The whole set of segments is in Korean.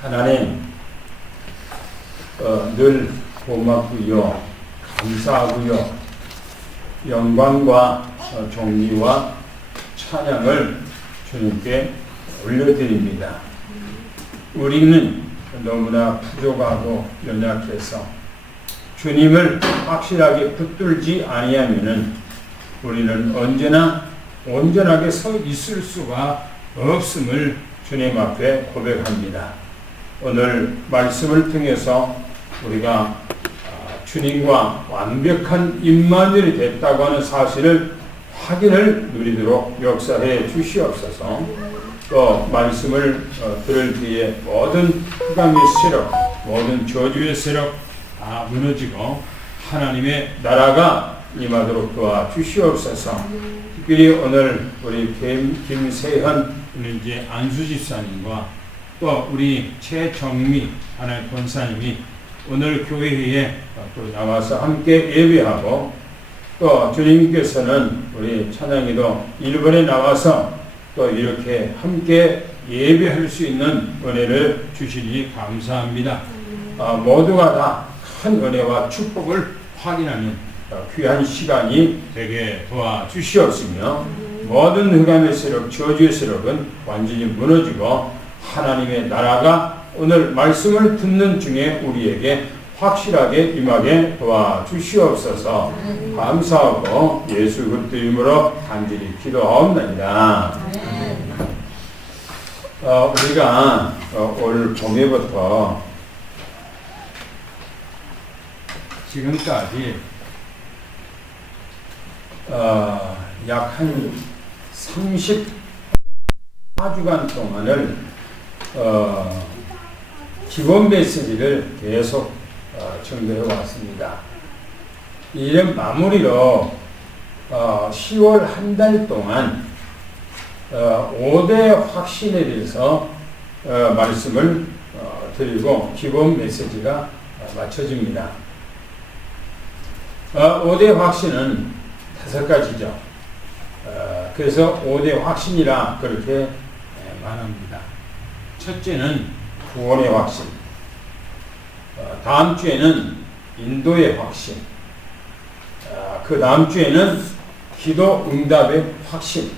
하나님, 늘 고맙고요, 감사하고요, 영광과 존귀와 찬양을 주님께 올려드립니다. 우리는 너무나 부족하고 연약해서 주님을 확실하게 붙들지 아니하면은 우리는 언제나 온전하게 서 있을 수가 없음을 주님 앞에 고백합니다. 오늘 말씀을 통해서 우리가 주님과 완벽한 임마누엘이 됐다고 하는 사실을 확인을 누리도록 역사해 주시옵소서. 또 말씀을 들을 뒤에 모든 흑암의 세력, 모든 저주의 세력 다 무너지고 하나님의 나라가 임하도록 도와주시옵소서. 특별히 오늘 우리 김세현 이제 안수집사님과 또 우리 최정미 하나의 권사님이 오늘 교회에 또 나와서 함께 예배하고, 또 주님께서는 우리 찬양이도 일본에 나와서 또 이렇게 함께 예배할 수 있는 은혜를 주시니 감사합니다. 모두가 다 큰 은혜와 축복을 확인하는 귀한 시간이 되게 도와주시옵으며, 모든 흑암의 세력, 저주의 세력은 완전히 무너지고 하나님의 나라가 오늘 말씀을 듣는 중에 우리에게 확실하게 임하게 도와주시옵소서. 감사하고 예수 그리스도 이름으로 간절히 기도하옵나이다. 우리가 올 봄에부터 지금까지 약 한 34주간 동안을 기본 메시지를 계속 전달해 왔습니다. 이런 마무리로 10월 한 달 동안 5대 확신에 대해서 말씀을 드리고 기본 메시지가 마쳐집니다. 5대 확신은 5가지죠. 그래서 5대 확신이라 그렇게 말합니다. 첫째는 구원의 확신, 다음 주에는 인도의 확신, 그 다음 주에는 기도 응답의 확신,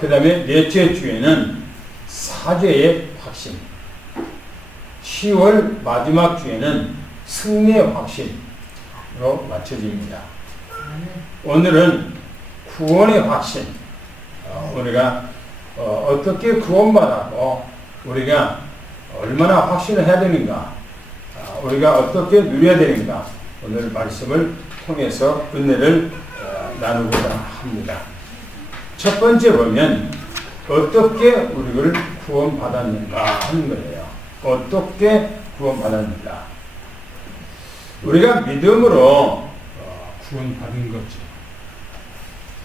그 다음에 넷째 주에는 사죄의 확신, 10월 마지막 주에는 승리의 확신으로 맞춰집니다. 오늘은 구원의 확신, 우리가 어떻게 구원받았고 우리가 얼마나 확신을 해야 되는가, 우리가 어떻게 누려야 되는가, 오늘 말씀을 통해서 은혜를 나누고자 합니다. 첫 번째 보면 어떻게 우리를 구원받았는가 하는 거예요. 어떻게 구원받았는가. 우리가 믿음으로 구원받은 거죠.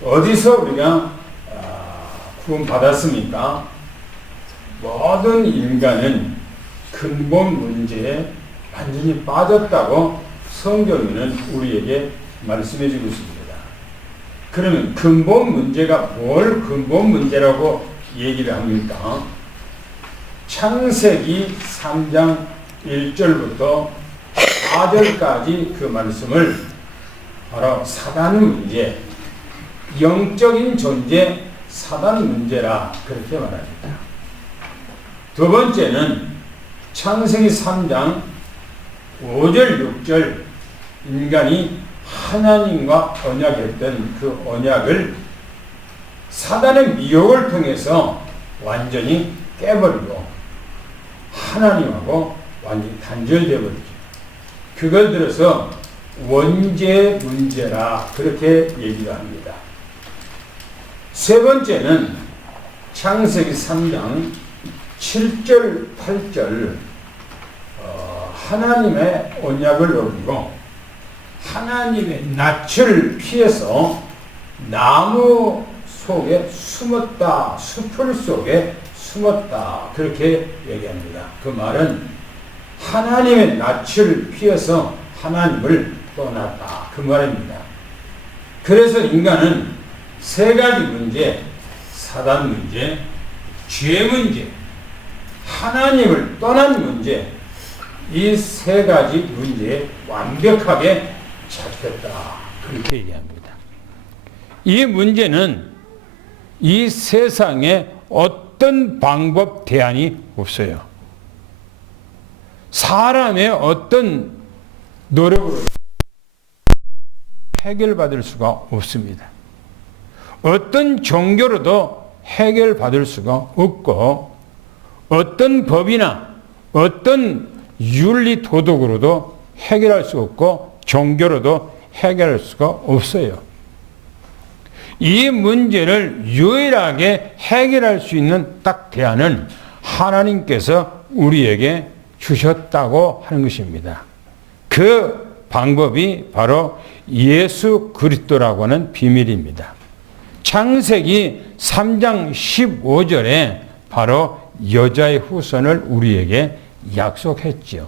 어디서 우리가 구원받았습니까? 모든 인간은 근본 문제에 완전히 빠졌다고 성경에는 우리에게 말씀해 주고 있습니다. 그러면 근본 문제가 뭘 근본 문제라고 얘기를 합니까? 창세기 3장 1절부터 4절까지 그 말씀을 바로 사단 문제, 영적인 존재 사단 문제라 그렇게 말합니다. 두 번째는 창세기 3장 5절 6절 인간이 하나님과 언약했던 그 언약을 사단의 미혹을 통해서 완전히 깨버리고 하나님하고 완전히 단절되어 버리죠. 그걸 들어서 원죄 문제라 그렇게 얘기를 합니다. 세 번째는 창세기 3장 7절 8절 하나님의 언약을 어기고 하나님의 낯을 피해서 나무 속에 숨었다, 수풀 속에 숨었다 그렇게 얘기합니다. 그 말은 하나님의 낯을 피해서 하나님을 떠났다 그 말입니다. 그래서 인간은 세 가지 문제, 사단 문제, 죄 문제, 하나님을 떠난 문제, 이 세 가지 문제에 완벽하게 잡혔다. 그렇게 얘기합니다. 이 문제는 이 세상에 어떤 방법 대안이 없어요. 사람의 어떤 노력으로 해결받을 수가 없습니다. 어떤 종교로도 해결받을 수가 없고 어떤 법이나 어떤 윤리 도덕으로도 해결할 수 없고 종교로도 해결할 수가 없어요. 이 문제를 유일하게 해결할 수 있는 딱 대안은 하나님께서 우리에게 주셨다고 하는 것입니다. 그 방법이 바로 예수 그리스도라고 하는 비밀입니다. 창세기 3장 15절에 바로 여자의 후손을 우리에게 약속했지요.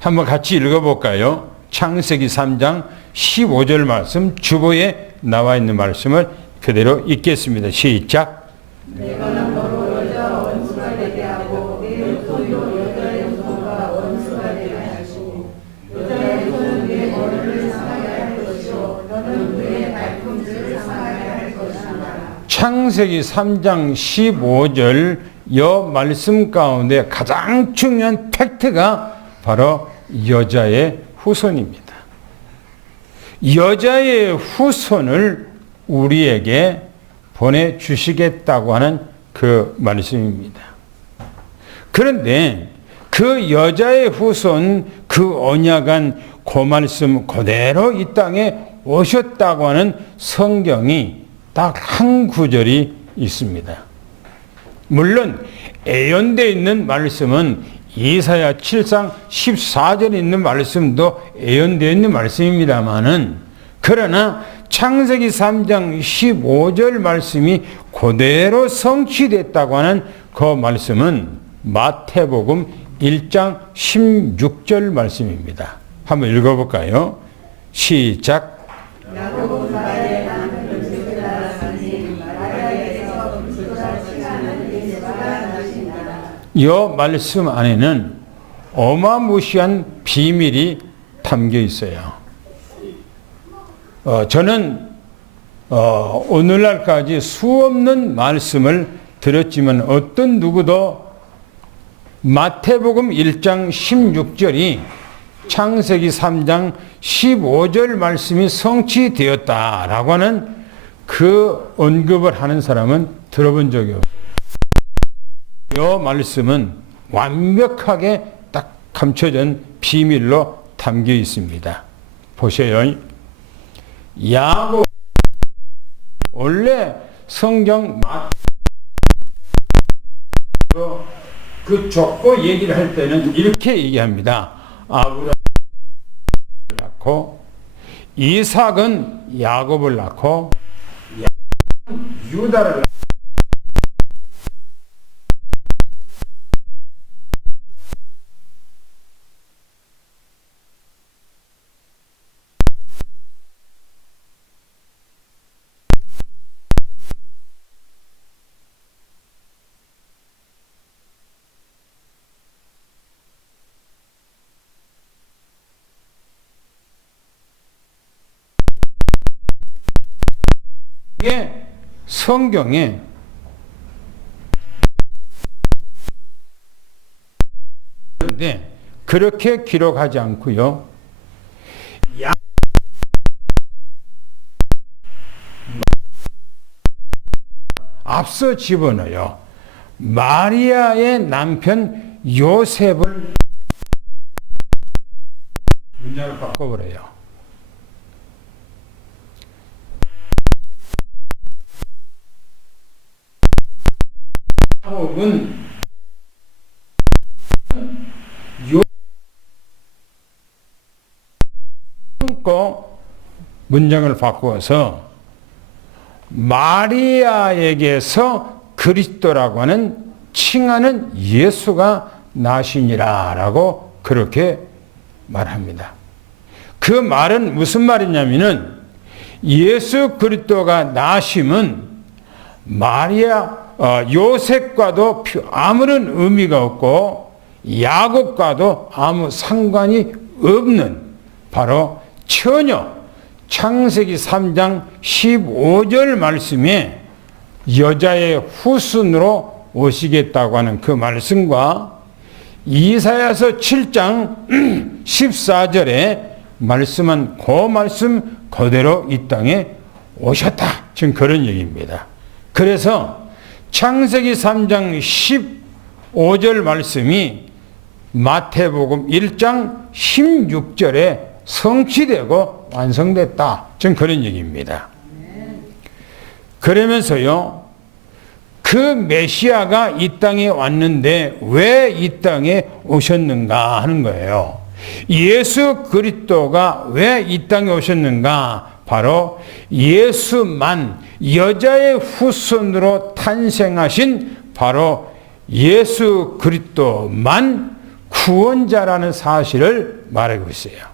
한번 같이 읽어볼까요? 창세기 3장 15절 말씀, 주보에 나와 있는 말씀을 그대로 읽겠습니다. 시작. 내가 너로 여자와 원수가 되게 하고 네 후손도 여자의 후손과 원수가 되게 하시고 여자의 후손은 네 머리를 상하게 할 것이요 너는 그의 발꿈치를 상하게 할 것이다. 창세기 3장 15절 여 말씀 가운데 가장 중요한 팩트가 바로 여자의 후손입니다. 여자의 후손을 우리에게 보내주시겠다고 하는 그 말씀입니다. 그런데 그 여자의 후손, 그 언약한 그 말씀 그대로 이 땅에 오셨다고 하는 성경이 딱 한 구절이 있습니다. 물론 예언되어 있는 말씀은 이사야 7장 14절에 있는 말씀도 예언되어 있는 말씀입니다만은 그러나 창세기 3장 15절 말씀이 그대로 성취됐다고 하는 그 말씀은 마태복음 1장 16절 말씀입니다. 한번 읽어볼까요? 시작. 이 말씀 안에는 어마무시한 비밀이 담겨 있어요. 저는 오늘날까지 수없는 말씀을 들었지만 어떤 누구도 마태복음 1장 16절이 창세기 3장 15절 말씀이 성취되었다라고 하는 그 언급을 하는 사람은 들어본 적이 없어요. 이 말씀은 완벽하게 딱 감춰진 비밀로 담겨 있습니다. 보세요. 야곱 원래 성경 그 족보 얘기를 할 때는 이렇게 얘기합니다. 아브라함을 낳고 이삭은 야곱을 낳고 유다를 낳고 이게 성경에 그런데 그렇게 기록하지 않고요. 앞서 집어넣어요. 마리아의 남편 요셉을 문장을 바꿔버려요. 야곱은 문장을 바꾸어서 마리아에게서 그리스도라고 하는 칭하는 예수가 나시니라라고 그렇게 말합니다. 그 말은 무슨 말이냐면은 예수 그리스도가 나심은 마리아 요셉과도 아무런 의미가 없고 야곱과도 아무 상관이 없는 바로 처녀, 창세기 3장 15절 말씀에 여자의 후손으로 오시겠다고 하는 그 말씀과 이사야서 7장 14절에 말씀한 그 말씀 그대로 이 땅에 오셨다. 지금 그런 얘기입니다. 그래서 창세기 3장 15절 말씀이 마태복음 1장 16절에 성취되고 완성됐다. 지금 그런 얘기입니다. 그러면서요, 그 메시아가 이 땅에 왔는데 왜 이 땅에 오셨는가 하는 거예요. 예수 그리스도가 왜 이 땅에 오셨는가? 바로 예수만, 여자의 후손으로 탄생하신 바로 예수 그리스도만 구원자라는 사실을 말하고 있어요.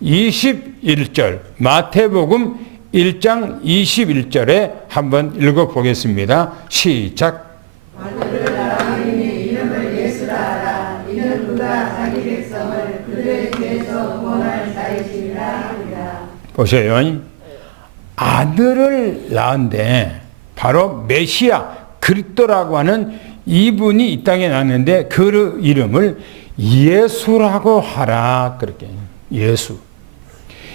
21절, 마태복음 1장 21절에 한번 읽어보겠습니다. 시작. 아들을 낳으니 이름을 예수라 하라. 이는 그가 자기 백성을 그들의 죄에서 구원할 자이시니라 하리라. 보세요. 아들을 낳은데 바로 메시아 그리스도라고 하는 이분이 이 땅에 났는데 그 이름을 예수라고 하라. 그렇게 예수.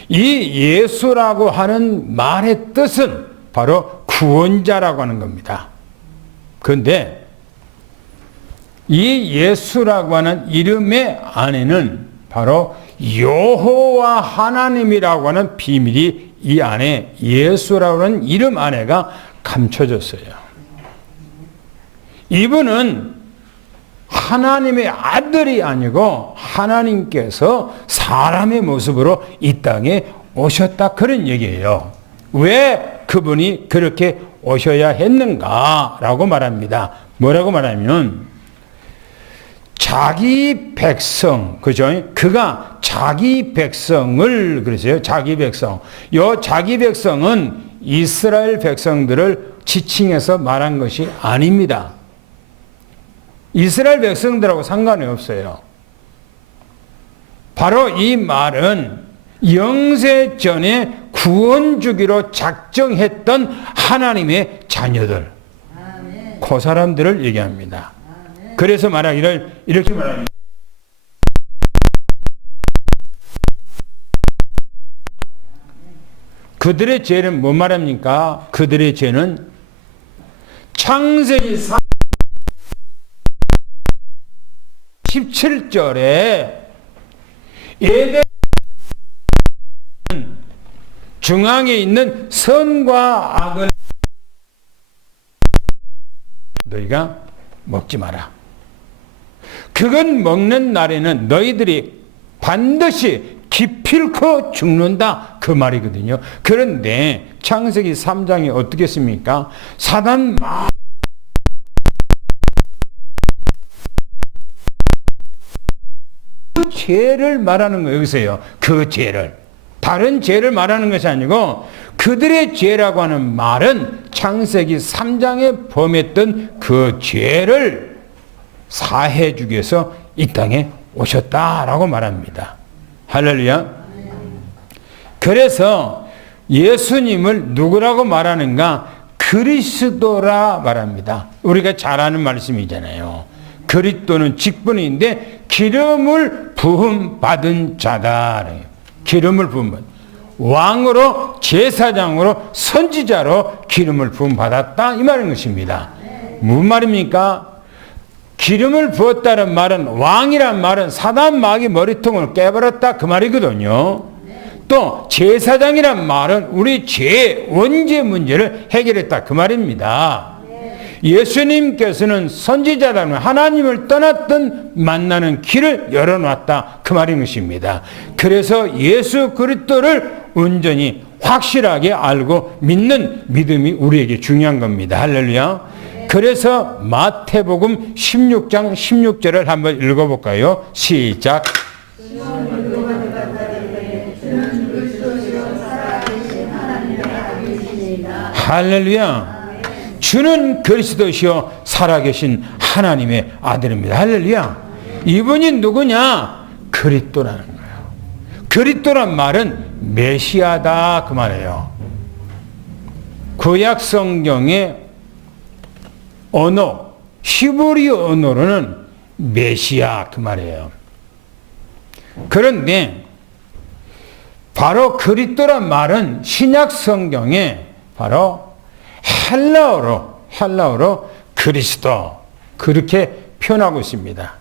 이 예수라고 하는 말의 뜻은 바로 구원자라고 하는 겁니다. 그런데 이 예수라고 하는 이름의 안에는 바로 여호와 하나님이라고 하는 비밀이 이 안에 예수라고 하는 이름 안에가 감춰졌어요. 이분은 하나님의 아들이 아니고 하나님께서 사람의 모습으로 이 땅에 오셨다 그런 얘기예요. 왜 그분이 그렇게 오셔야 했는가라고 말합니다. 뭐라고 말하면 자기 백성, 그죠? 그가 자기 백성을 그러세요. 자기 백성. 요 자기 백성은 이스라엘 백성들을 지칭해서 말한 것이 아닙니다. 이스라엘 백성들하고 상관이 없어요. 바로 이 말은 영세 전에 구원 주기로 작정했던 하나님의 자녀들, 그 사람들을 얘기합니다. 그래서 말하기를 이렇게 말합니다. 그들의 죄는 뭐 말합니까? 그들의 죄는 창세기 17절에 에덴 중앙에 있는 선과 악을 너희가 먹지 마라. 그건 먹는 날에는 너희들이 반드시 기필코 죽는다 그 말이거든요. 그런데 창세기 3장이 어떻게 했습니까? 사단 그 죄를 말하는 거예요. 여기서요. 그 죄를. 다른 죄를 말하는 것이 아니고 그들의 죄라고 하는 말은 창세기 3장에 범했던 그 죄를 사해 주기 위해서 이 땅에 오셨다라고 말합니다. 할렐루야. 그래서 예수님을 누구라고 말하는가? 그리스도라 말합니다. 우리가 잘 아는 말씀이잖아요. 그리스도는 직분인데 기름을 부음 받은 자다. 기름을 부음 받은 왕으로 제사장으로 선지자로 기름을 부음 받았다 이 말인 것입니다. 무슨 말입니까? 기름을 부었다는 말은 왕이란 말은 사단 마귀 머리통을 깨버렸다 그 말이거든요. 또 제사장이란 말은 우리 죄 원죄 문제를 해결했다 그 말입니다. 예수님께서는 선지자라는 하나님을 떠났던 만나는 길을 열어놨다 그 말인 것입니다. 그래서 예수 그리스도를 온전히 확실하게 알고 믿는 믿음이 우리에게 중요한 겁니다. 할렐루야. 그래서 마태복음 16장 16절을 한번 읽어볼까요? 시작. 할렐루야. 주는 그리스도시요 살아계신 하나님의 아들입니다. 할렐루야. 이분이 누구냐? 그리스도라는 거예요. 그리스도란 말은 메시아다 그 말이에요. 구약 성경의 언어, 히브리어 언어로는 메시아 그 말이에요. 그런데 바로 그리스도란 말은 신약 성경에 바로 헬라어로 그리스도 그렇게 표현하고 있습니다.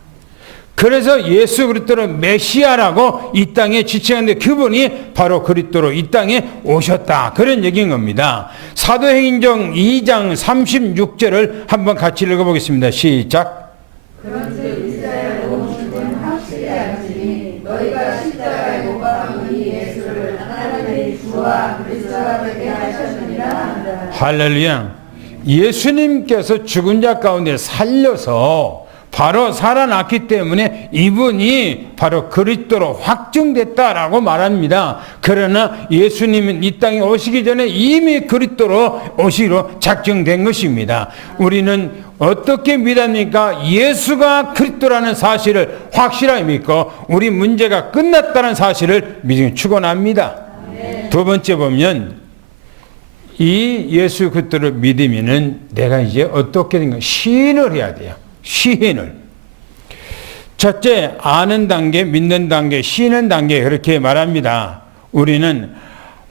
그래서 예수 그리스도를 메시아라고 이 땅에 지칭하는데 그분이 바로 그리스도로 이 땅에 오셨다. 그런 얘기인 겁니다. 사도행전 2장 36절을 한번 같이 읽어보겠습니다. 시작. 그런즉 이스라엘 온 주는 확실히 알지니 너희가 십자가에 못 박은 이 예수를 하나님의 주와 그리스도라 되게 하셨느니라 한다. 할렐루야. 예수님께서 죽은 자 가운데 살려서 바로 살아났기 때문에 이분이 바로 그리스도로 확증됐다라고 말합니다. 그러나 예수님은 이 땅에 오시기 전에 이미 그리스도로 오시기로 작정된 것입니다. 우리는 어떻게 믿습니까? 예수가 그리스도라는 사실을 확실하게 믿고 우리 문제가 끝났다는 사실을 믿음에 축원합니다. 두 번째 보면 이 예수 그리스도를 믿으면은 내가 이제 어떻게 된가 시인을 해야 돼요. 시인을. 첫째, 아는 단계, 믿는 단계, 시인은 단계 그렇게 말합니다. 우리는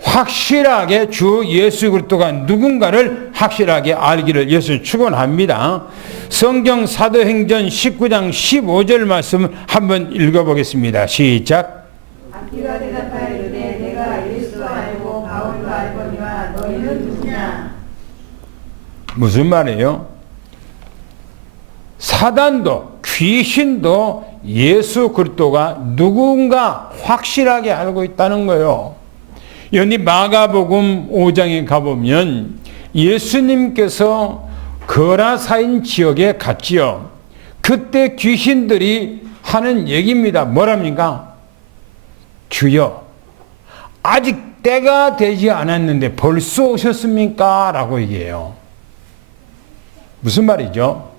확실하게 주 예수 그리스도가 누군가를 확실하게 알기를 예수 축원합니다. 성경 사도행전 19장 15절 말씀을 한번 읽어보겠습니다. 시작. 악기가 대답하여 이르되 내가 예수도 알고 바울도 알거니와 너희는 누구냐? 무슨 말이에요? 사단도 귀신도 예수 그리스도가 누군가 확실하게 알고 있다는 거예요. 여기 마가복음 5장에 가보면 예수님께서 거라사인 지역에 갔지요. 그때 귀신들이 하는 얘기입니다. 뭐랍니까? 주여, 아직 때가 되지 않았는데 벌써 오셨습니까? 라고 얘기해요. 무슨 말이죠?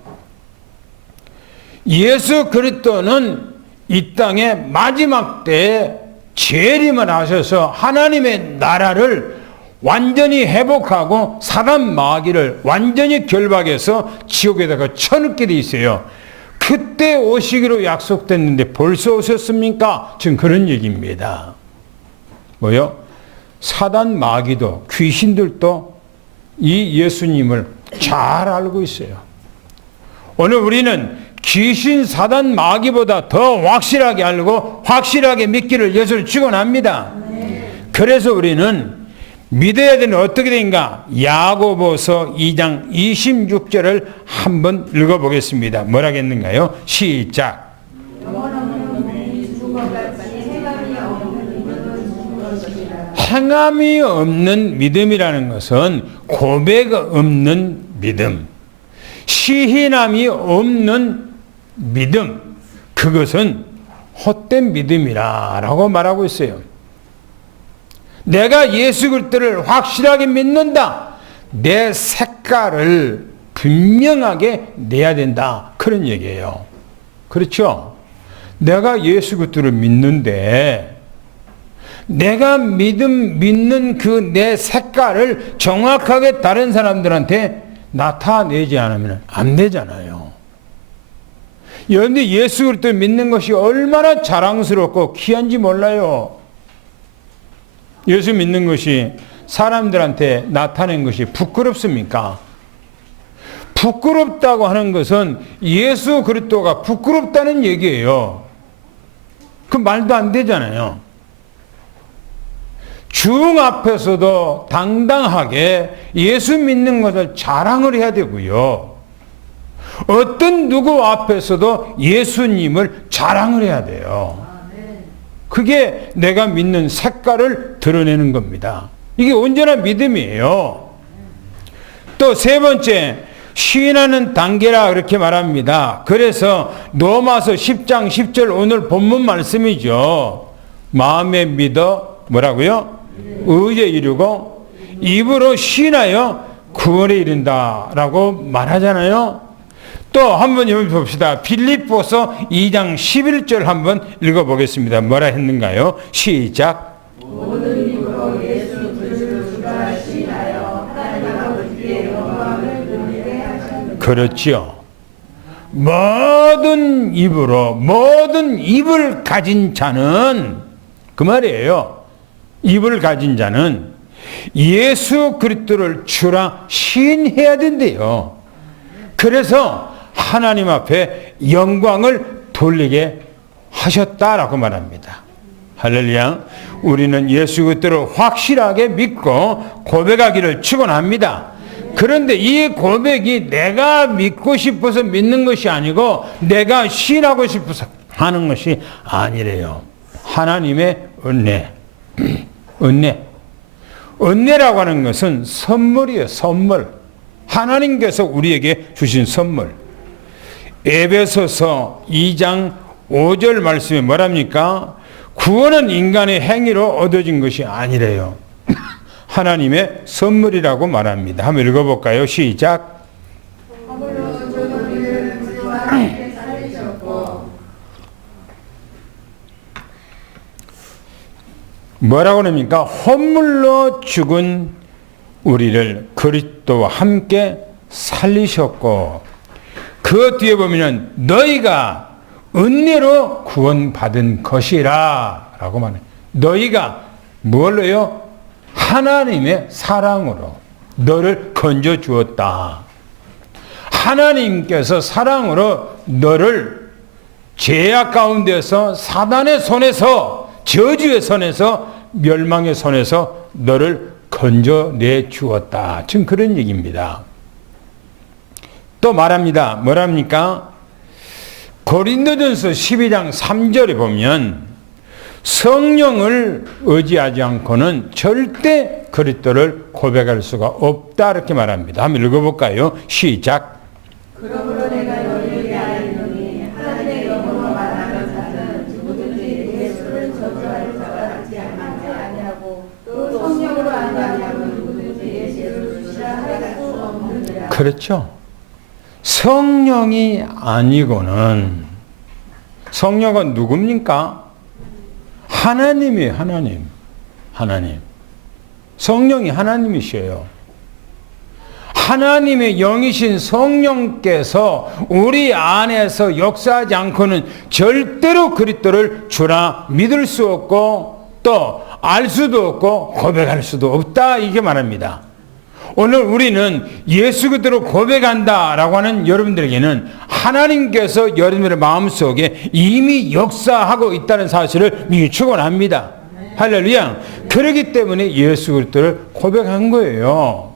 예수 그리스도는 이 땅에 마지막 때에 재림을 하셔서 하나님의 나라를 완전히 회복하고 사단 마귀를 완전히 결박해서 지옥에다가 쳐넣게 돼 있어요. 그때 오시기로 약속됐는데 벌써 오셨습니까? 지금 그런 얘기입니다. 뭐요? 사단 마귀도 귀신들도 이 예수님을 잘 알고 있어요. 오늘 우리는 귀신 사단 마귀보다 더 확실하게 알고 확실하게 믿기를 예수를 축원합니다. 그래서 우리는 믿어야 되는 어떻게 된가? 야고보서 2장 26절을 한번 읽어보겠습니다. 뭐라겠는가요? 시작. 행함이 없는 믿음이라는 것은 고백 없는 믿음, 시인함이 없는 믿음, 그것은 헛된 믿음이라고 말하고 있어요. 내가 예수 그리스도를 확실하게 믿는다. 내 색깔을 분명하게 내야 된다. 그런 얘기예요. 그렇죠? 내가 예수 그리스도를 믿는데 내가 믿는 그 내 색깔을 정확하게 다른 사람들한테 나타내지 않으면 안 되잖아요. 그런데 예수 그리스도를 믿는 것이 얼마나 자랑스럽고 귀한지 몰라요. 예수 믿는 것이 사람들한테 나타낸 것이 부끄럽습니까? 부끄럽다고 하는 것은 예수 그리스도가 부끄럽다는 얘기예요. 그 말도 안 되잖아요. 중 앞에서도 당당하게 예수 믿는 것을 자랑을 해야 되고요. 어떤 누구 앞에서도 예수님을 자랑을 해야 돼요. 그게 내가 믿는 색깔을 드러내는 겁니다. 이게 온전한 믿음이에요. 또 세 번째, 시인하는 단계라 그렇게 말합니다. 그래서 로마서 10장 10절 오늘 본문 말씀이죠. 마음에 믿어 뭐라고요? 의에 이르고 입으로 시인하여 구원에 이른다라고 말하잖아요. 또 한번 여기 봅시다. 빌립보서 2장 11절 한번 읽어보겠습니다. 뭐라 했는가요? 시작. 모든 입으로 예수 그리스도를 주라 시인하여 하나님 아버지께 영광을 돌리게 하셨느니라. 그렇지요. 모든 입으로, 모든 입을 가진 자는, 그 말이에요. 입을 가진 자는 예수 그리스도를 주라 시인해야 된대요. 그래서 하나님 앞에 영광을 돌리게 하셨다라고 말합니다. 할렐루야. 우리는 예수 그리스도를 확실하게 믿고 고백하기를 축원합니다. 그런데 이 고백이 내가 믿고 싶어서 믿는 것이 아니고 내가 시인하고 싶어서 하는 것이 아니래요. 하나님의 은혜. 은혜라고 하는 것은 선물이에요. 선물. 하나님께서 우리에게 주신 선물. 에베소서 2장 5절 말씀에 뭐랍니까? 구원은 인간의 행위로 얻어진 것이 아니래요. 하나님의 선물이라고 말합니다. 한번 읽어볼까요? 시작. 뭐라고 합니까? 헌물로 죽은 우리를 그리스도와 함께 살리셨고, 그 뒤에 보면 너희가 은혜로 구원받은 것이라 라고 말해요. 너희가 뭘로요? 하나님의 사랑으로 너를 건져 주었다. 하나님께서 사랑으로 너를 죄악 가운데서 사단의 손에서, 저주의 손에서, 멸망의 손에서 너를 건져내 주었다. 지금 그런 얘기입니다. 또 말합니다. 뭐랍니까? 고린도전서 12장 3절에 보면 성령을 의지하지 않고는 절대 그리스도를 고백할 수가 없다 이렇게 말합니다. 한번 읽어볼까요? 시작. 그러므로 내가 너희에게 알리노니 하나님의 영으로 말하는 자는 누구든지 예수를 저주할 자가 되지 아니하고 또 성령으로 하지 아니하면 누구든지 예수를 주시라 할 수 없느니라. 그렇죠. 성령이 아니고는, 성령은 누굽니까? 하나님이에요. 하나님. 성령이 하나님이셔요. 하나님의 영이신 성령께서 우리 안에서 역사하지 않고는 절대로 그리스도를 주라 믿을 수 없고 또 알 수도 없고 고백할 수도 없다 이게 말합니다. 오늘 우리는 예수 그리스도를 고백한다라고 하는 여러분들에게는 하나님께서 여러분들의 마음속에 이미 역사하고 있다는 사실을 미리 축원합니다. 할렐루야. 그렇기 때문에 예수 그리스도를 고백한 거예요.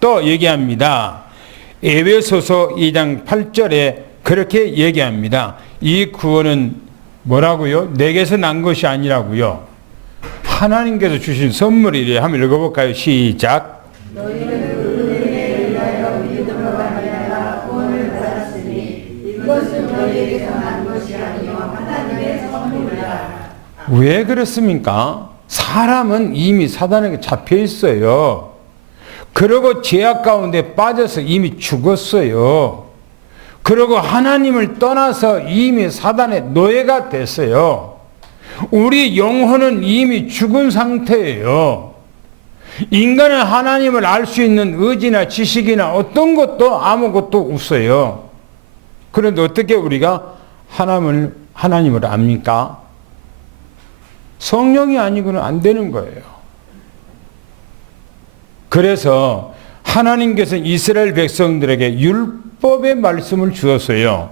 또 얘기합니다. 에베소서 2장 8절에 그렇게 얘기합니다. 이 구원은 뭐라고요? 내게서 난 것이 아니라고요. 하나님께서 주신 선물이래. 한번 읽어볼까요? 시작. 너희는 은혜에 의하여 믿음으로 말미암아 구원을 받았으니 이것은 너희에게서 난 것이 아니요 하나님의 선물이라. 왜 그렇습니까? 사람은 이미 사단에게 잡혀 있어요. 그리고 죄악 가운데 빠져서 이미 죽었어요. 그리고 하나님을 떠나서 이미 사단의 노예가 됐어요. 우리 영혼은 이미 죽은 상태예요. 인간은 하나님을 알 수 있는 의지나 지식이나 어떤 것도 아무것도 없어요. 그런데 어떻게 우리가 하나님을 압니까? 성령이 아니고는 안 되는 거예요. 그래서 하나님께서 이스라엘 백성들에게 율법의 말씀을 주었어요.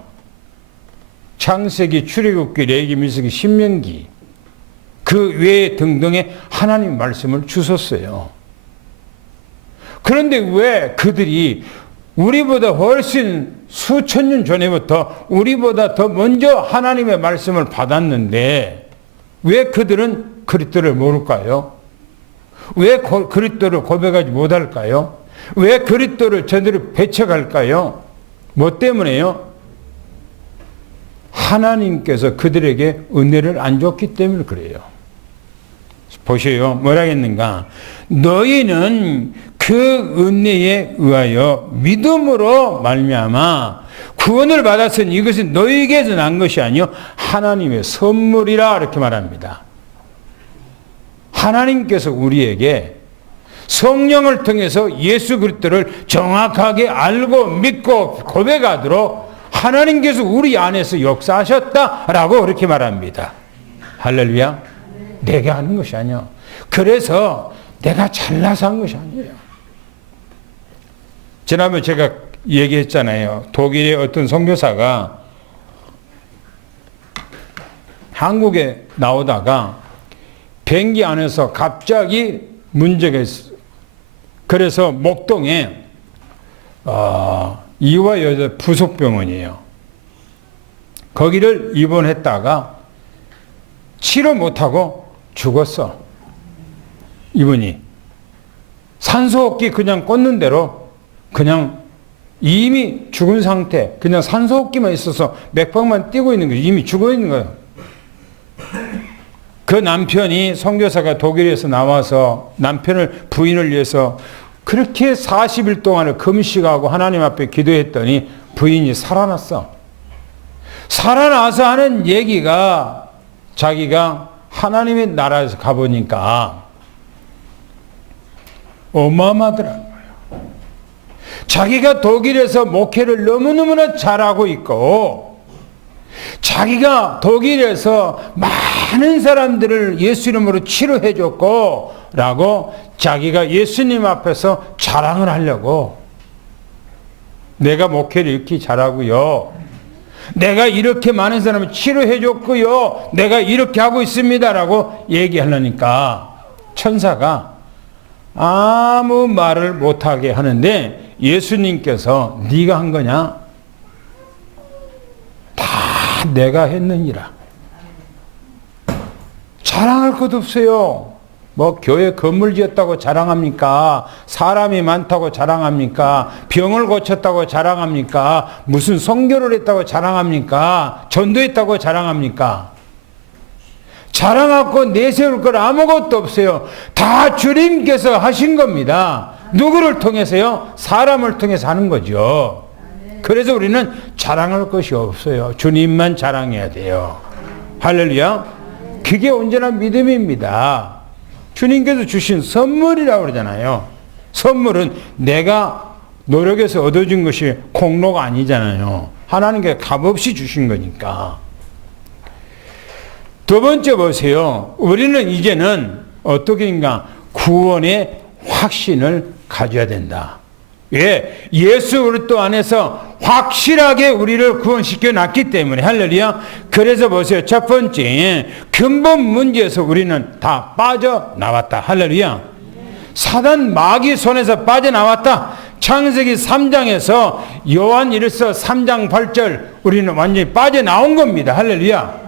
창세기, 출애굽기, 레위기, 민수기, 신명기 그 외에 등등의 하나님 말씀을 주셨어요. 그런데 왜 그들이 우리보다 훨씬 수천 년 전에부터 우리보다 더 먼저 하나님의 말씀을 받았는데 왜 그들은 그리스도를 모를까요? 왜 그리스도를 고백하지 못할까요? 왜 그리스도를 제대로 배척할까요? 뭐 때문에요? 하나님께서 그들에게 은혜를 안 줬기 때문에 그래요. 보세요. 뭐라 했는가? 너희는 그 은혜에 의하여 믿음으로 말미암아 구원을 받았으니 이것은 너희에게서 난 것이 아니요 하나님의 선물이라 이렇게 말합니다. 하나님께서 우리에게 성령을 통해서 예수 그리스도를 정확하게 알고 믿고 고백하도록 하나님께서 우리 안에서 역사하셨다라고 그렇게 말합니다. 할렐루야. 내가 하는 것이 아니요. 그래서 내가 잘나서 한 것이 아니에요. 지난번에 제가 얘기했잖아요. 독일의 어떤 선교사가 한국에 나오다가 비행기 안에서 갑자기 문제가 있어요. 그래서 목동에 이화 여자 부속병원이에요. 거기를 입원했다가 치료 못하고 죽었어. 이분이 산소호흡기 그냥 꽂는 대로 그냥 이미 죽은 상태, 그냥 산소호흡기만 있어서 맥박만 뛰고 있는 거예요. 이미 죽어 있는 거예요. 그 남편이 선교사가 독일에서 나와서 남편을 부인을 위해서 그렇게 40일 동안을 금식하고 하나님 앞에 기도했더니 부인이 살아났어. 살아나서 하는 얘기가 자기가 하나님의 나라에서 가보니까 어마어마하더라는 거예요. 자기가 독일에서 목회를 너무너무나 잘하고 있고 자기가 독일에서 많은 사람들을 예수 이름으로 치료해 줬고 라고 자기가 예수님 앞에서 자랑을 하려고 내가 목회를 이렇게 잘하고요. 내가 이렇게 많은 사람을 치료해 줬고요. 내가 이렇게 하고 있습니다 라고 얘기하려니까 천사가 아무 말을 못하게 하는데 예수님께서 네가 한 거냐? 다 내가 했느니라. 자랑할 것 없어요. 뭐 교회 건물 지었다고 자랑합니까? 사람이 많다고 자랑합니까? 병을 고쳤다고 자랑합니까? 무슨 선교를 했다고 자랑합니까? 전도했다고 자랑합니까? 자랑하고 내세울 건 아무것도 없어요. 다 주님께서 하신 겁니다. 누구를 통해서요? 사람을 통해서 하는 거죠. 그래서 우리는 자랑할 것이 없어요. 주님만 자랑해야 돼요. 할렐루야. 그게 온전한 믿음입니다. 주님께서 주신 선물이라고 그러잖아요. 선물은 내가 노력해서 얻어진 것이 공로가 아니잖아요. 하나님께 값없이 주신 거니까. 두 번째 보세요. 우리는 이제는 어떻게인가 구원의 확신을 가져야 된다. 예, 예수 그리스도 안에서 확실하게 우리를 구원시켜 놨기 때문에 할렐루야. 그래서 보세요. 첫 번째 근본 문제에서 우리는 다 빠져나왔다. 할렐루야. 사단 마귀 손에서 빠져나왔다. 창세기 3장에서 요한 일서 3장 8절 우리는 완전히 빠져나온 겁니다. 할렐루야.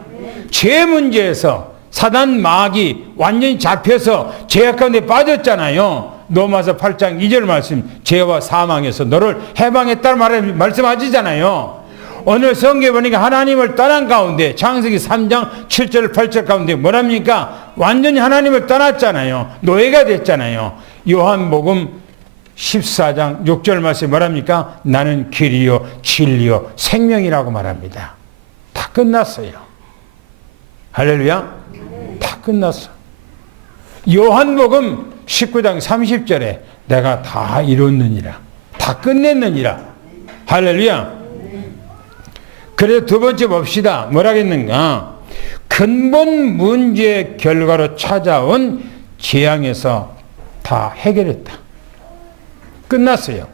죄 문제에서 사단 마귀 완전히 잡혀서 죄악 가운데 빠졌잖아요. 로마서 8장 2절 말씀, 죄와 사망에서 너를 해방했다는 말씀하시잖아요. 오늘 성경에 보니까 하나님을 떠난 가운데 창세기 3장 7절 8절 가운데 뭐랍니까? 완전히 하나님을 떠났잖아요. 노예가 됐잖아요. 요한복음 14장 6절 말씀에 뭐랍니까? 나는 길이요 진리요 생명이라고 말합니다. 다 끝났어요. 할렐루야. 다 끝났어. 요한복음 19장 30절에 내가 다 이뤘느니라. 다 끝냈느니라. 할렐루야. 그래서 두 번째 봅시다. 뭐라겠는가? 근본 문제의 결과로 찾아온 재앙에서 다 해결했다. 끝났어요.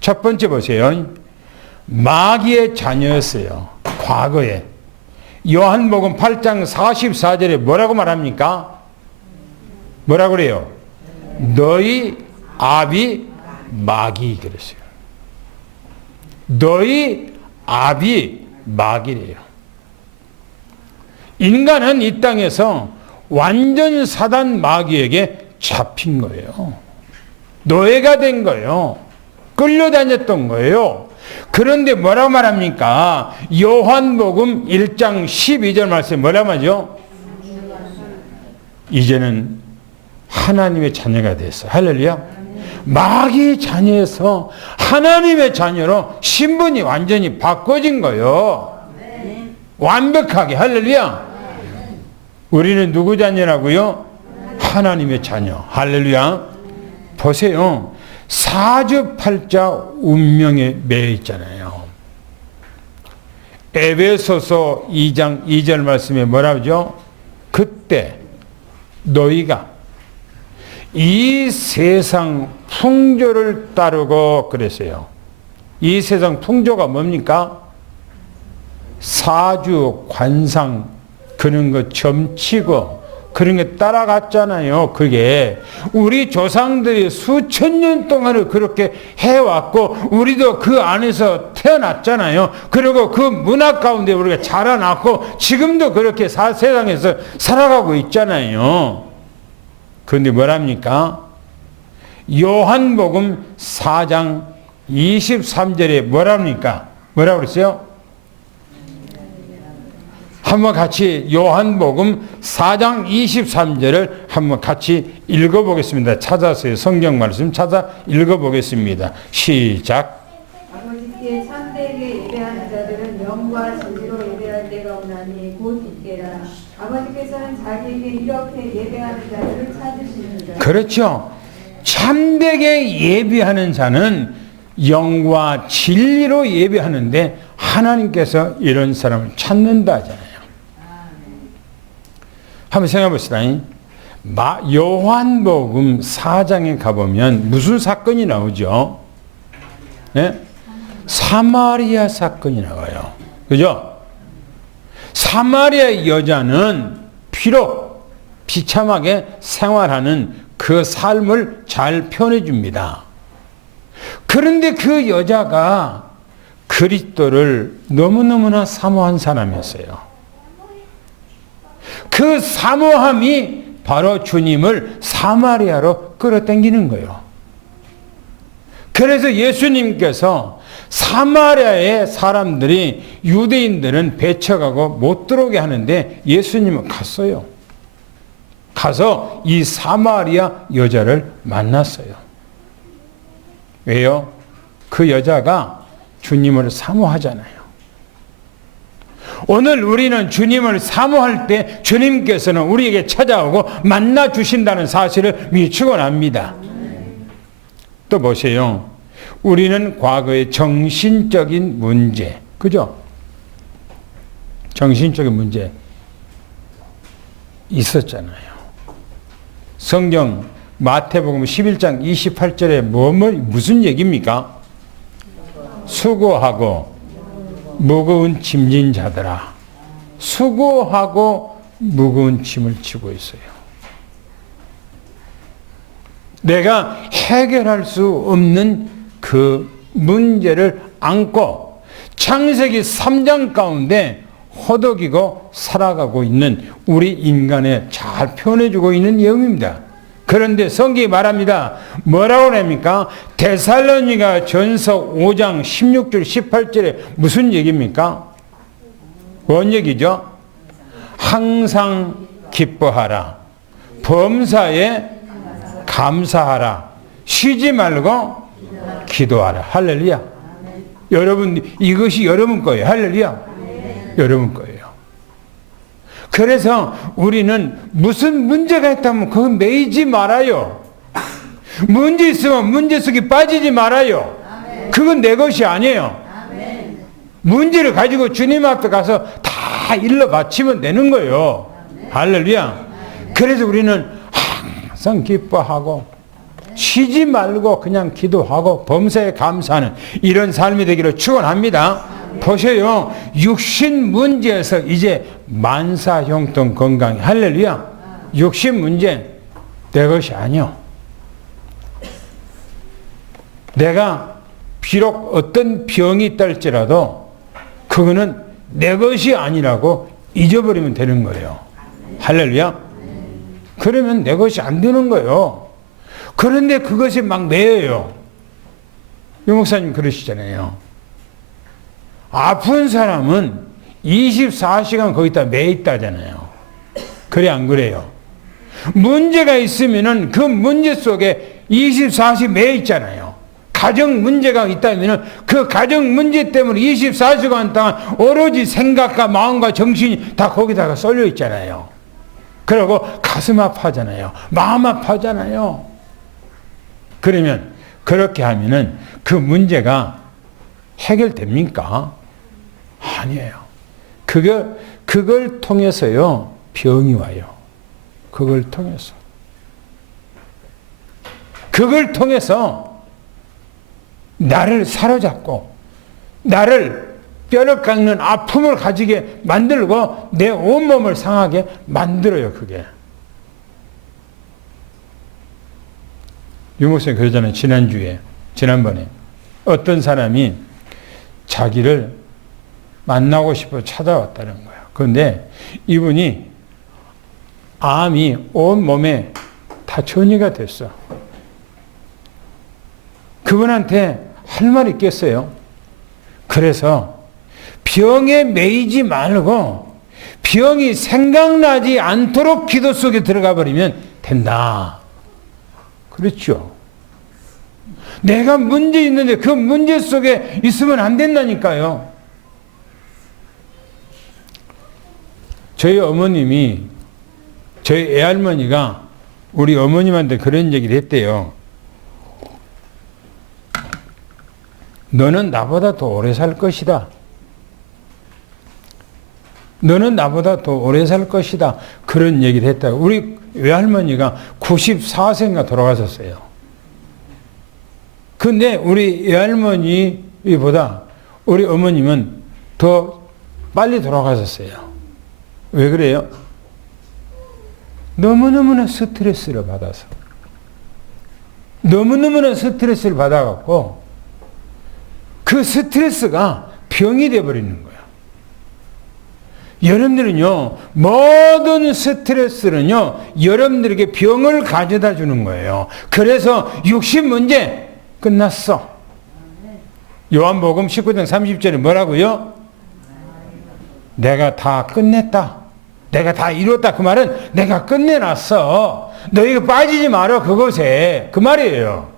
첫 번째 보세요. 마귀의 자녀였어요. 과거에. 요한복음 8장 44절에 뭐라고 말합니까? 뭐라고 그래요? 너희 아비 마귀 그랬어요. 너희 아비 마귀래요. 인간은 이 땅에서 완전 사단 마귀에게 잡힌 거예요. 노예가 된 거예요. 끌려다녔던 거예요. 그런데 뭐라고 말합니까? 요한복음 1장 12절 말씀 뭐라고 하죠? 이제는 하나님의 자녀가 됐어요. 할렐루야. 마귀의 자녀에서 하나님의 자녀로 신분이 완전히 바꿔진 거예요. 완벽하게. 할렐루야. 우리는 누구 자녀라고요? 하나님의 자녀. 할렐루야. 보세요. 사주팔자 운명에 매여 있잖아요. 에베소서 2장 2절 말씀에 뭐라 하죠? 그때 너희가 이 세상 풍조를 따르고 그랬어요. 이 세상 풍조가 뭡니까? 사주, 관상, 그런 거 점치고 그런 게 따라갔잖아요. 그게 우리 조상들이 수천 년 동안을 그렇게 해왔고 우리도 그 안에서 태어났잖아요. 그리고 그 문화 가운데 우리가 자라났고 지금도 그렇게 세상에서 살아가고 있잖아요. 그런데 뭐랍니까? 요한복음 4장 23절에 뭐랍니까? 뭐라고 그랬어요? 한번 같이 요한복음 4장 23절을 한번 같이 읽어보겠습니다. 찾아서요. 성경 말씀 찾아 읽어보겠습니다. 시작. 아버지께 참되게 예배하는 자들은 영과 진리로 예배할 때가 오나니 곧 이때라. 아버지께서는 자기에게 이렇게 예배하는 자들을 찾으시느니라. 그렇죠. 참되게 예배하는 자는 영과 진리로 예배하는데 하나님께서 이런 사람을 찾는다 하잖아요. 한번 생각해 봅시다. 요한복음 4장에 가보면 무슨 사건이 나오죠? 네? 사마리아 사건이 나와요. 그죠? 사마리아 여자는 비록 비참하게 생활하는 그 삶을 잘 표현해 줍니다. 그런데 그 여자가 그리스도를 너무너무나 사모한 사람이었어요. 그 사모함이 바로 주님을 사마리아로 끌어당기는 거예요. 그래서 예수님께서 사마리아의 사람들이 유대인들은 배척하고 못 들어오게 하는데 예수님은 갔어요. 가서 이 사마리아 여자를 만났어요. 왜요? 그 여자가 주님을 사모하잖아요. 오늘 우리는 주님을 사모할 때 주님께서는 우리에게 찾아오고 만나 주신다는 사실을 미리 축원합니다. 또 보세요. 우리는 과거에 정신적인 문제, 그죠? 정신적인 문제 있었잖아요. 성경 마태복음 11장 28절에 무슨 얘기입니까? 수고하고 무거운 짐진 자들아, 수고하고 무거운 짐을 지고 있어요. 내가 해결할 수 없는 그 문제를 안고 창세기 3장 가운데 허덕이고 살아가고 있는 우리 인간에 잘 표현해주고 있는 내용입니다. 그런데 성경이 말합니다. 뭐라고 합니까? 데살로니가 전서 5장 16절 18절에 무슨 얘기입니까? 뭔 얘기죠? 항상 기뻐하라. 범사에 감사하라. 쉬지 말고 기도하라. 할렐루야. 여러분, 이것이 여러분 거예요. 할렐루야. 여러분 거예요. 그래서 우리는 무슨 문제가 있다면 그거 매이지 말아요. 문제 있으면 문제 속에 빠지지 말아요. 그건 내 것이 아니에요. 문제를 가지고 주님 앞에 가서 다 일러 바치면 되는 거예요. 할렐루야. 그래서 우리는 항상 기뻐하고 쉬지 말고 그냥 기도하고 범사에 감사하는 이런 삶이 되기를 축원합니다. 보세요. 육신 문제에서 이제 만사형통 건강이 할렐루야. 육신 문제 내 것이 아니요. 내가 비록 어떤 병이 있다 할지라도 그거는 내 것이 아니라고 잊어버리면 되는 거예요. 할렐루야. 그러면 내 것이 안 되는 거예요. 그런데 그것이 막 매여요. 유 목사님 그러시잖아요. 아픈 사람은 24시간 거기다 매 있다잖아요. 그래 안 그래요? 문제가 있으면은 그 문제 속에 24시 매 있잖아요. 가정 문제가 있다면 그 가정 문제 때문에 24시간 동안 오로지 생각과 마음과 정신이 다 거기다가 쏠려 있잖아요. 그리고 가슴 아파하잖아요. 마음 아파하잖아요. 그러면 그렇게 하면은 그 문제가 해결됩니까? 아니에요. 그걸 통해서요, 병이 와요. 그걸 통해서. 그걸 통해서 나를 사로잡고, 나를 뼈를 깎는 아픔을 가지게 만들고, 내 온몸을 상하게 만들어요, 그게. 유목사님 그러잖아요, 지난번에. 어떤 사람이 자기를 만나고 싶어 찾아왔다는 거예요. 그런데 이분이 암이 온 몸에 다 전이가 됐어. 그분한테 할 말이 있겠어요? 그래서 병에 매이지 말고 병이 생각나지 않도록 기도 속에 들어가 버리면 된다. 그렇죠. 내가 문제 있는데 그 문제 속에 있으면 안 된다니까요. 저희 어머님이, 저희 애할머니가 우리 어머님한테 그런 얘기를 했대요. 너는 나보다 더 오래 살 것이다. 너는 나보다 더 오래 살 것이다. 그런 얘기를 했다고. 우리 외할머니가 94세인가 돌아가셨어요. 근데 우리 외할머니보다 우리 어머님은 더 빨리 돌아가셨어요. 왜 그래요? 너무너무나 스트레스를 받아서. 너무너무나 스트레스를 받아갖고 그 스트레스가 병이 되어버리는 거예요. 여러분들은요, 모든 스트레스는요, 여러분들에게 병을 가져다 주는 거예요. 그래서 육신 문제 끝났어. 요한복음 19장 30절에 뭐라고요? 내가 다 끝냈다. 내가 다 이뤘다. 그 말은 내가 끝내놨어. 너희가 빠지지 말어, 그것에. 그 말이에요.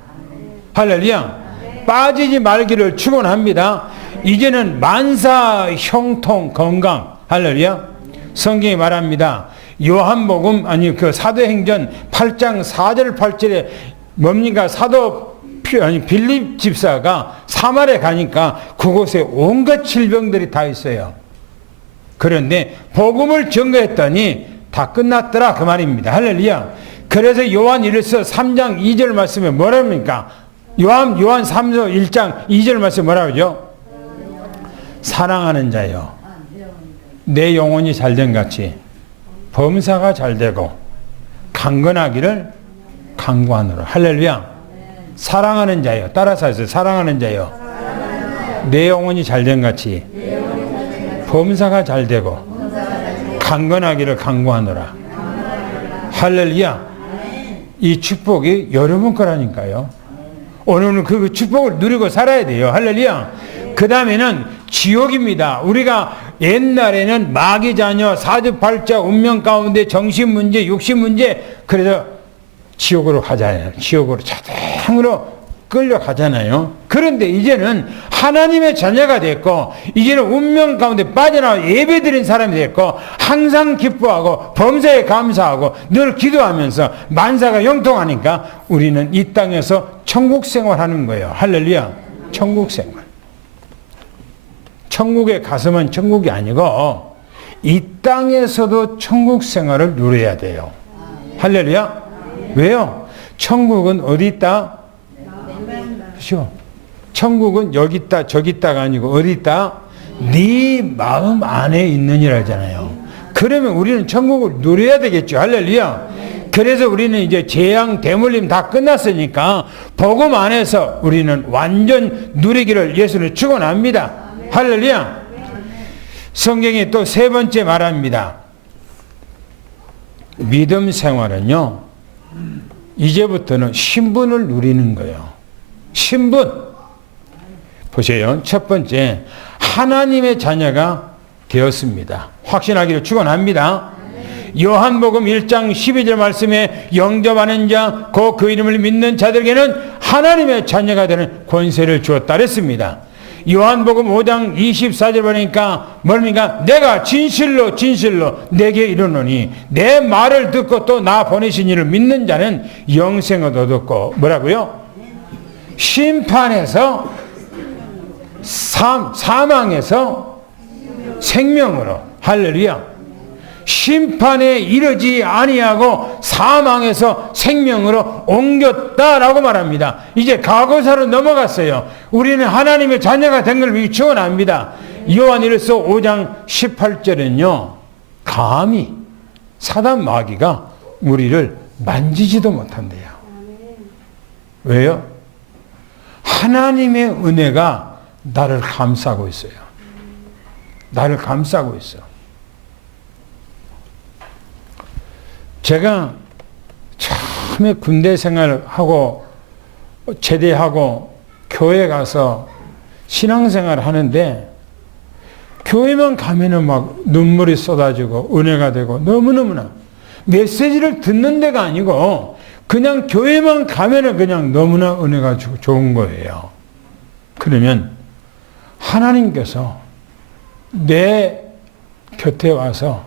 할렐루야. 빠지지 말기를 축원합니다. 이제는 만사 형통 건강. 할렐루야. 성경이 말합니다. 요한복음 그 사도행전 8장 4절 8절에 뭡니까? 빌립 집사가 사마리아 가니까 그곳에 온갖 질병들이 다 있어요. 그런데 복음을 전거했더니 다 끝났더라, 그 말입니다. 할렐루야. 그래서 요한 1서 3장 2절 말씀에 뭐랍니까? 요한 3서 1장 2절 말씀에 뭐라고 하죠? 사랑하는 자여, 내 영혼이 잘된 같이 범사가 잘되고 강건하기를 강구하노라. 할렐루야. 사랑하는 자여, 따라서 하세요. 사랑하는 자여, 내 영혼이 잘된 같이 범사가 잘되고 강건하기를 강구하노라. 할렐루야. 이 축복이 여러분 거라니까요. 오늘은 그 축복을 누리고 살아야 돼요. 할렐루야. 그 다음에는 지옥입니다. 우리가 옛날에는 마귀 자녀, 사주팔자, 운명 가운데 정신 문제, 육신 문제, 그래서 지옥으로 가잖아요. 지옥으로 자동으로 끌려가잖아요. 그런데 이제는 하나님의 자녀가 됐고, 이제는 운명 가운데 빠져나와 예배드린 사람이 됐고, 항상 기뻐하고 범사에 감사하고 늘 기도하면서 만사가 영통하니까 우리는 이 땅에서 천국 생활하는 거예요. 할렐루야. 천국 생활. 천국에 가서만 천국이 아니고 이 땅에서도 천국 생활을 누려야 돼요. 할렐루야. 왜요? 천국은 어디 있다? 그렇죠? 천국은 여기 있다 저기 있다가 아니고 어디 있다? 네 마음 안에 있느니라 하잖아요. 그러면 우리는 천국을 누려야 되겠죠. 할렐루야. 그래서 우리는 이제 재앙 대물림 다 끝났으니까 복음 안에서 우리는 완전 누리기를 예수는 축원합니다. 할렐루야. 성경이 또 세 번째 말합니다. 믿음 생활은요, 이제부터는 신분을 누리는 거예요. 신분. 보세요. 첫 번째, 하나님의 자녀가 되었습니다. 확신하기를 축원합니다. 요한복음 1장 12절 말씀에 영접하는 자, 곧 그 이름을 믿는 자들에게는 하나님의 자녀가 되는 권세를 주었다 그랬습니다. 요한복음 5장 24절 보니까 뭡니까? 내가 진실로 진실로 내게 이르노니 내 말을 듣고 또 나 보내신 이를 믿는 자는 영생을 얻었고 뭐라고요? 심판에서 사망에서 생명으로. 할렐루야. 심판에 이르지 아니하고 사망에서 생명으로 옮겼다라고 말합니다. 이제 과거사로 넘어갔어요. 우리는 하나님의 자녀가 된 걸 축원합니다. 요한일서 5장 18절은요. 감히 사단 마귀가 우리를 만지지도 못한대요. 왜요? 하나님의 은혜가 나를 감싸고 있어요. 나를 감싸고 있어. 제가 처음에 군대 생활하고 제대하고 교회 가서 신앙생활을 하는데 교회만 가면은 막 눈물이 쏟아지고 은혜가 되고 너무너무나 메시지를 듣는 데가 아니고 그냥 교회만 가면은 그냥 너무나 은혜가 좋은 거예요. 그러면 하나님께서 내 곁에 와서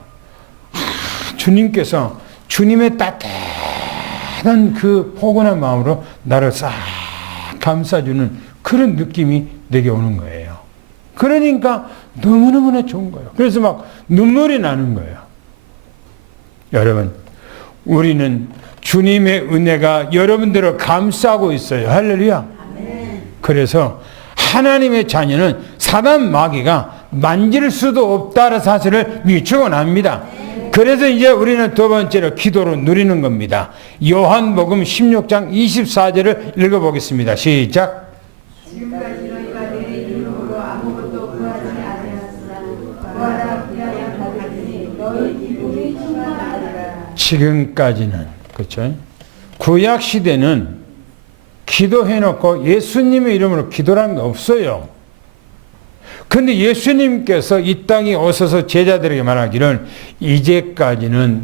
주님께서 주님의 따뜻한 그 포근한 마음으로 나를 싹 감싸주는 그런 느낌이 내게 오는 거예요. 그러니까 너무너무나 좋은 거예요. 그래서 막 눈물이 나는 거예요. 여러분, 우리는 주님의 은혜가 여러분들을 감싸고 있어요. 할렐루야. 그래서 하나님의 자녀는 사단 마귀가 만질 수도 없다는 사실을 미축원합니다. 그래서 이제 우리는 두 번째로 기도로 누리는 겁니다. 요한복음 16장 24절을 읽어보겠습니다. 시작. 지금까지 너희가 내 이름으로 아무것도 구하지 아니하였으나 구하라 그리하여 받으리니 너희 기쁨이 충만하리라. 지금까지는 그렇죠. 구약 시대는 기도해놓고 예수님의 이름으로 기도라는 게 없어요. 근데 예수님께서 이 땅에 오셔서 제자들에게 말하기를 이제까지는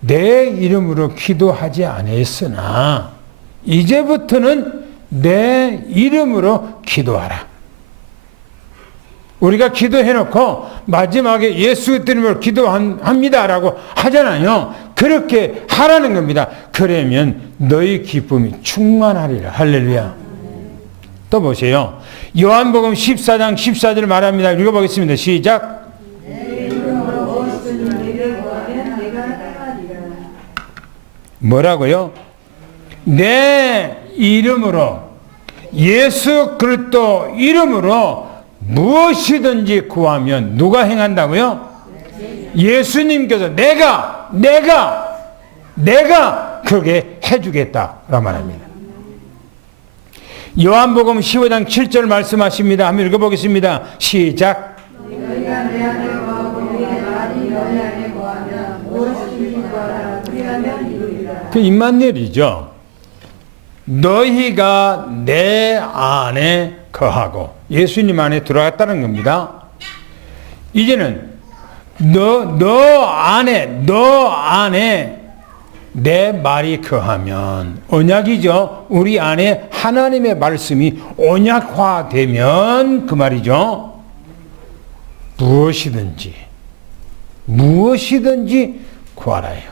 내 이름으로 기도하지 않았으나 이제부터는 내 이름으로 기도하라. 우리가 기도해놓고 마지막에 예수 이름으로 기도합니다라고 하잖아요. 그렇게 하라는 겁니다. 그러면 너희 기쁨이 충만하리라. 할렐루야. 또 보세요. 요한복음 14장 14절 말합니다. 읽어보겠습니다. 시작. 뭐라고요? 내 이름으로 예수 그리스도 이름으로 무엇이든지 구하면 누가 행한다고요? 예수님께서 내가 그렇게 해주겠다라고 말합니다. 요한복음 15장 7절 말씀하십니다. 한번 읽어보겠습니다. 시작. 너희가 내 안에 거하고 내 말이 너희 안에 거하면 무엇이든지 구하라 그리하면 이루리라. 그 임마누엘이죠. 너희가 내 안에 거하고 예수님 안에 들어갔다는 겁니다. 이제는 너 안에 내 말이 거하면 언약이죠. 우리 안에 하나님의 말씀이 언약화되면 그 말이죠. 무엇이든지 구하라요.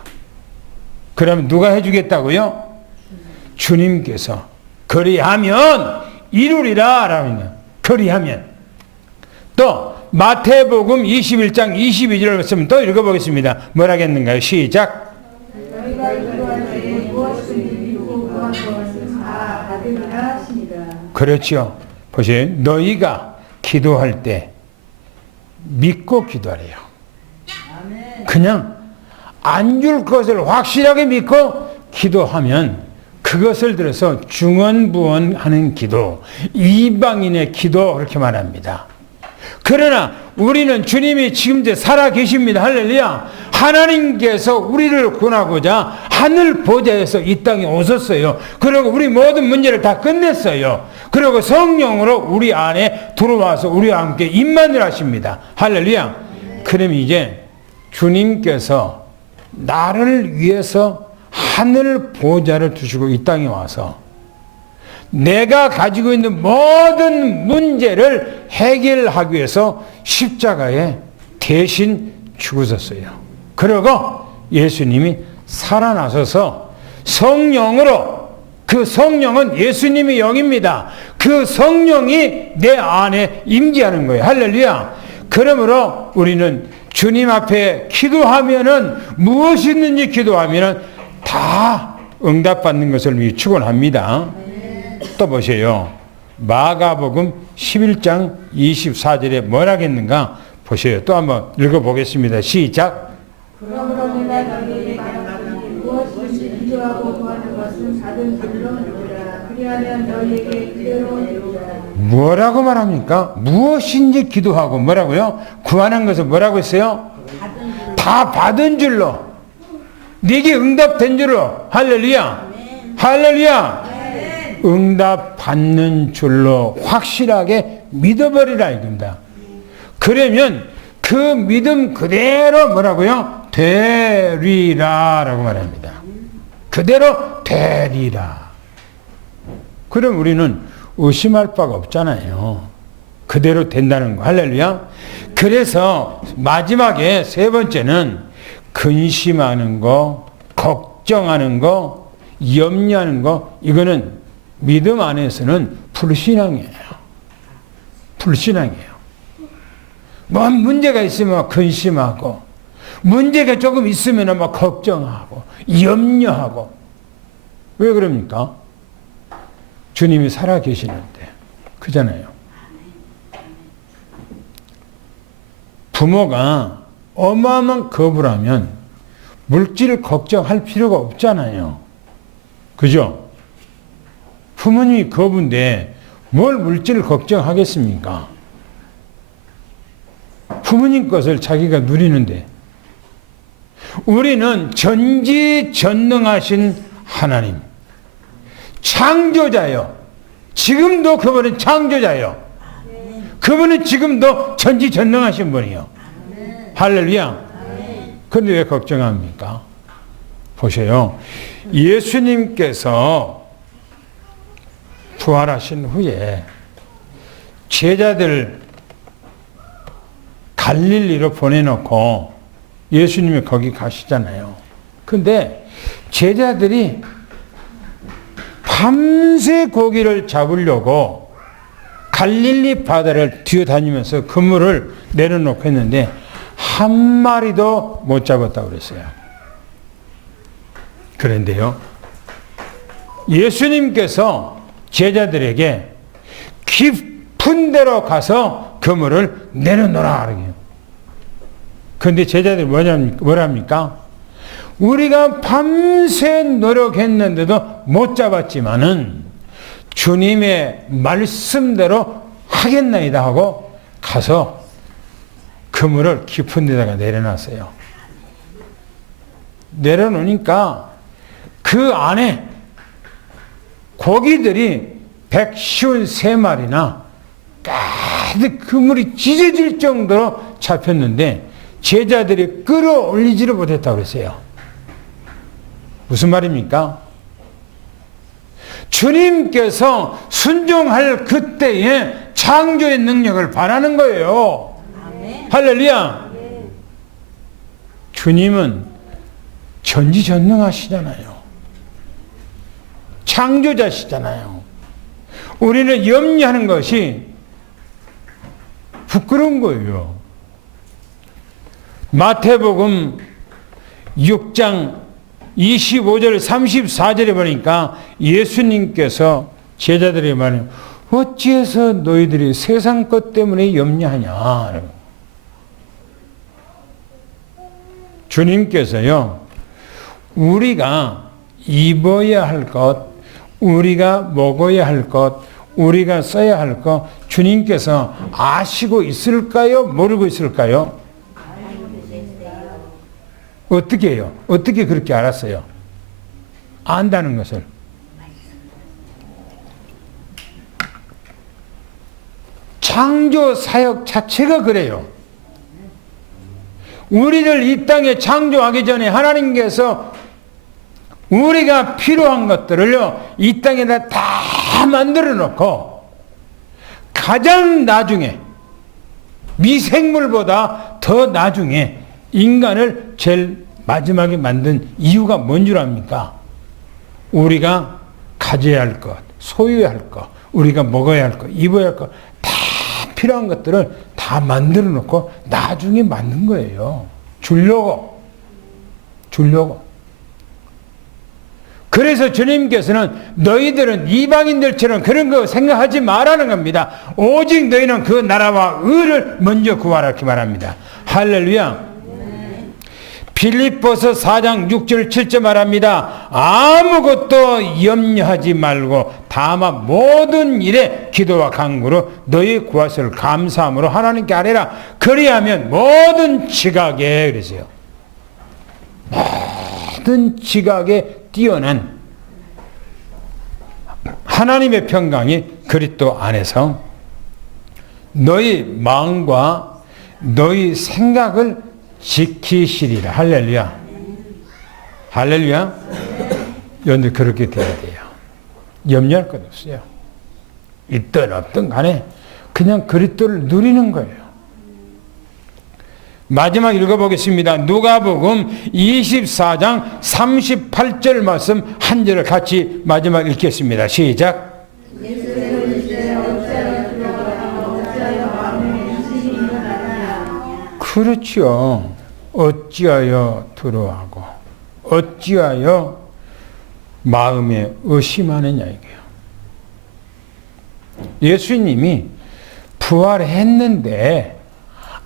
그러면 누가 해주겠다고요? 주님께서 그리하면 이루리라 라면 그리하면. 또 마태복음 21장 22절을 말씀 또 읽어보겠습니다. 뭐라겠는가요? 시작. 너희가 기도할 때에 무엇이든지 믿고 구한 것은 다 받으리라 하시니라. 그렇죠. 보세요. 너희가 기도할 때 믿고 기도하래요. 그냥 안 줄 것을 확실하게 믿고 기도하면 그것을 들어서 중언부언하는 기도, 이방인의 기도 그렇게 말합니다. 그러나 우리는 주님이 지금 이제 살아 계십니다. 할렐루야. 하나님께서 우리를 구원하고자 하늘 보좌에서 이 땅에 오셨어요. 그리고 우리 모든 문제를 다 끝냈어요. 그리고 성령으로 우리 안에 들어와서 우리와 함께 임만을 하십니다. 할렐루야. 그럼 이제 주님께서 나를 위해서 하늘 보좌를 두시고 이 땅에 와서 내가 가지고 있는 모든 문제를 해결하기 위해서 십자가에 대신 죽으셨어요. 그리고 예수님이 살아나셔서 성령으로, 그 성령은 예수님의 영입니다. 그 성령이 내 안에 임재하는 거예요. 할렐루야. 그러므로 우리는 주님 앞에 기도하면은, 무엇이든지 기도하면은 다 응답받는 것을 축원합니다. 또 보세요. 마가복음 11장 24절에 뭐라 했는가 보세요. 또 한번 읽어보겠습니다. 시작. 그러므로 내가 너희에게 말하노니 무엇이든지 기도하고 구하는 것은 받은 줄로 누리라. 그리하면 너희에게 그대로 이루리라. 뭐라고 말합니까? 무엇인지 기도하고 뭐라고요? 구하는 것은 뭐라고 했어요? 다 받은 줄로. 네게 응답된 줄로. 할렐루야. 할렐루야. 응답 받는 줄로 확실하게 믿어버리라 이겁니다. 그러면 그 믿음 그대로 뭐라고요? 되리라 라고 말합니다. 그대로 되리라. 그럼 우리는 의심할 바가 없잖아요. 그대로 된다는 거. 할렐루야. 그래서 마지막에 세 번째는 근심하는 거, 걱정하는 거, 염려하는 거, 이거는 믿음 안에서는 불신앙이에요. 불신앙이에요. 뭔 문제가 있으면 근심하고, 문제가 조금 있으면 막 걱정하고, 염려하고. 왜 그럽니까? 주님이 살아 계시는데. 그잖아요. 부모가 어마어마한 겁을 하면 물질 걱정할 필요가 없잖아요. 그죠? 부모님이 겁인데 뭘 물질을 걱정하겠습니까? 부모님 것을 자기가 누리는데, 우리는 전지전능하신 하나님, 창조자요. 지금도 그분은 창조자요. 그분은 지금도 전지전능하신 분이요. 할렐루야. 그런데 왜 걱정합니까? 보세요. 예수님께서 부활하신 후에 제자들 갈릴리로 보내놓고 예수님이 거기 가시잖아요. 근데 제자들이 밤새 고기를 잡으려고 갈릴리 바다를 뛰어다니면서 그물을 내려놓고 했는데 한 마리도 못 잡았다고 그랬어요. 그런데요, 예수님께서 제자들에게 깊은 데로 가서 그물을 내려놓으라 그래요. 그런데 제자들이 뭐랍니까? 우리가 밤새 노력했는데도 못 잡았지만은 주님의 말씀대로 하겠나이다 하고 가서 그물을 깊은 데다가 내려놨어요. 내려놓으니까 그 안에 고기들이 153마리나 가득 그물이 찢어질 정도로 잡혔는데 제자들이 끌어올리지를 못했다고 그랬어요. 무슨 말입니까? 주님께서 순종할 그때에 창조의 능력을 바라는 거예요. 아멘. 할렐루야. 아멘. 주님은 전지전능하시잖아요. 창조자시잖아요. 우리는 염려하는 것이 부끄러운 거예요. 마태복음 6장 25절 34절에 보니까 예수님께서 제자들에게 말해요. 어찌해서 너희들이 세상 것 때문에 염려하냐. 주님께서요, 우리가 입어야 할 것, 우리가 먹어야 할 것, 우리가 써야 할 것, 주님께서 아시고 있을까요? 모르고 있을까요? 어떻게 해요? 어떻게 그렇게 알았어요? 안다는 것을. 창조 사역 자체가 그래요. 우리를 이 땅에 창조하기 전에 하나님께서 우리가 필요한 것들을요, 이 땅에다 다 만들어 놓고 가장 나중에, 미생물보다 더 나중에 인간을 제일 마지막에 만든 이유가 뭔 줄 압니까? 우리가 가져야 할 것, 소유해야 할 것, 우리가 먹어야 할 것, 입어야 할 것, 다 필요한 것들을 다 만들어 놓고 나중에 만든 거예요. 주려고. 그래서 주님께서는 너희들은 이방인들처럼 그런 거 생각하지 말라는 겁니다. 오직 너희는 그 나라와 의를 먼저 구하라 이렇게 말합니다. 할렐루야. 빌립보서 4장 6절 7절 말합니다. 아무것도 염려하지 말고 다만 모든 일에 기도와 간구로 너희 구하시를 감사함으로 하나님께 아뢰라. 그리하면 모든 지각에, 그러세요. 모든 지각에 뛰어난 하나님의 평강이 그리스도 안에서 너희 마음과 너희 생각을 지키시리라. 할렐루야. 할렐루야. 여러분들 그렇게 돼야 돼요. 염려할 것 없어요. 있든 없든 간에 그냥 그리스도를 누리는 거예요. 마지막 읽어보겠습니다. 누가복음 24장 38절 말씀 한 절을 같이 마지막 읽겠습니다. 시작. 그렇죠. 어찌하여 두려워하고 어찌하여 마음에 의심하느냐 이게요. 예수님이 부활했는데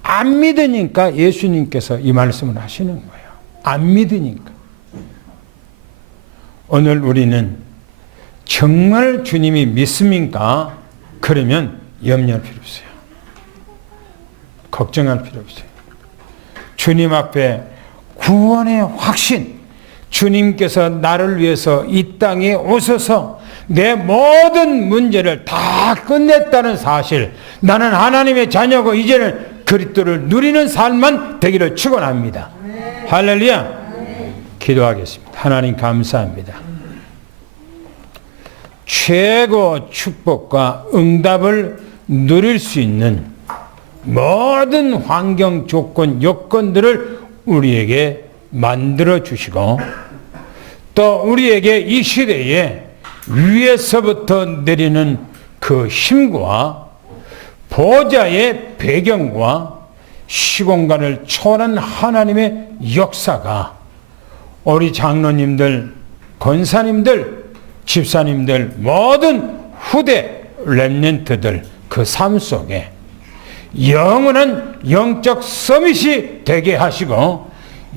안 믿으니까 예수님께서 이 말씀을 하시는 거예요. 안 믿으니까. 오늘 우리는 정말 주님이 믿습니까? 그러면 염려할 필요 없어요. 걱정할 필요 없어요. 주님 앞에 구원의 확신, 주님께서 나를 위해서 이 땅에 오셔서 내 모든 문제를 다 끝냈다는 사실, 나는 하나님의 자녀고 이제는 그리스도를 누리는 삶만 되기를 축원합니다. 할렐루야. 기도하겠습니다. 하나님 감사합니다. 최고 축복과 응답을 누릴 수 있는 모든 환경 조건 요건들을 우리에게 만들어 주시고 또 우리에게 이 시대에 위에서부터 내리는 그 힘과 보좌의 배경과 시공간을 초월한 하나님의 역사가 우리 장로님들, 권사님들, 집사님들, 모든 후대 렘넌트들 그 삶 속에 영원한 영적 서밋이 되게 하시고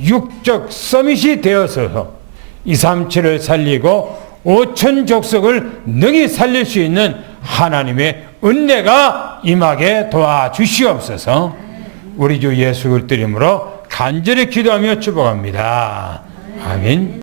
육적 서밋이 되어서 237을 살리고 5천 족속을 능히 살릴 수 있는 하나님의 은혜가 임하게 도와주시옵소서. 우리 주 예수 그리스도 이름으로 간절히 기도하며 축복합니다. 아멘.